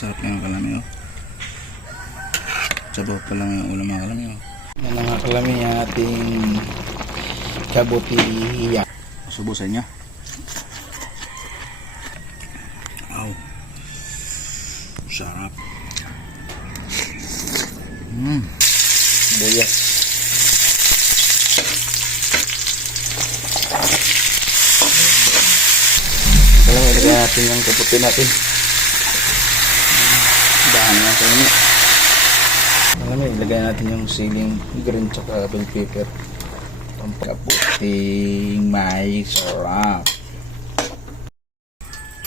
Sarap yung kalami, oh. Sabaw pa lang yung ulam mga kalami, oh. Yan lang mga kalami yung ating kabutiya. Subusan niya. Wow. Sarap. Buyas. Ito lang, ilagay natin yung kaputi natin. Daan natin yun. Alam mo, ilagay natin yung siling green tsaka bell pepper. Pampaputing may sarap.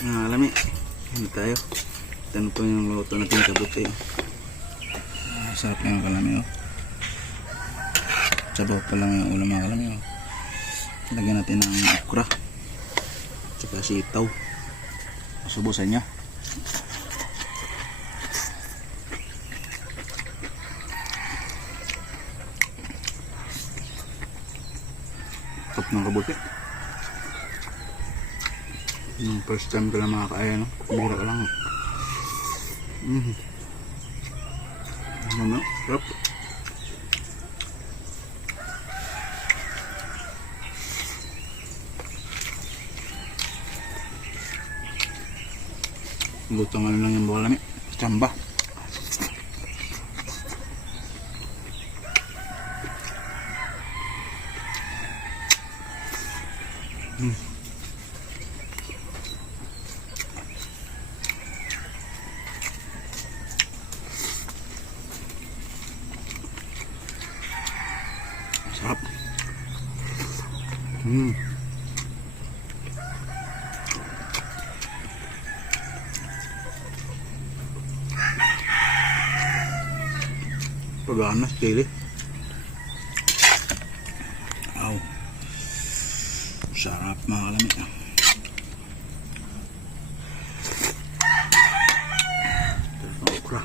Alam mo, hindi tayo. Ito po yung luto natin kabuti. Sarap yung kalami, oh. Sabaw pa lang yung ulam mga kalami, oh. Lagyan natin ng okra tsaka sitaw. Subusan niya. Top ng kabuti. First time ko lang makakaya, no? Bira ka lang. Ano? Sarap. Lutang ano lang yung bawal namin. Tsamba. Sarap. Pagana, chili. Wow. Sarap mga kalami. Sarap ng okra.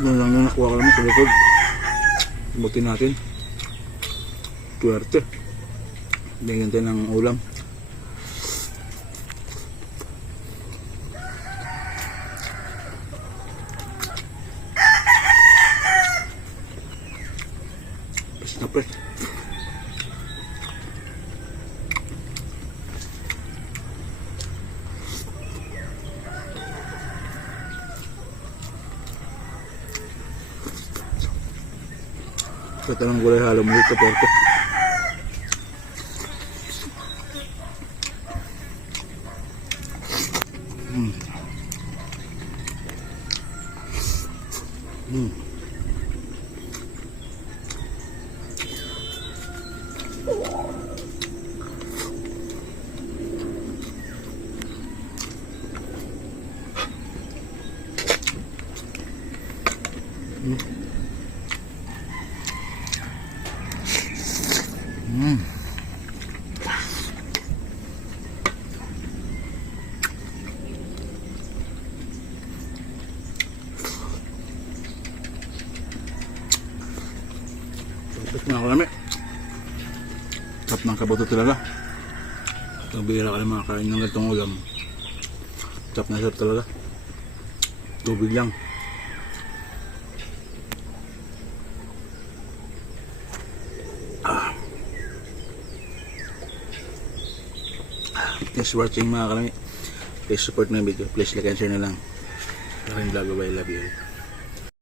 Yan lang yung nakuha ko naman sa likod. Butin natin. Tuwerte. Bigyan tayo ng ulam. Pres na pres. Ito ng gulay halo mo dito, perfect. Tapos mga kalami, sarap ng kabuto talaga. Ito bihira ka lang makakain ng ganitong ulam. Sarap na sarap talaga. Tubig lang. Thanks for watching mga kalami. Please support my video. Please like and share na lang. Maraming vlog. Bye. Love you.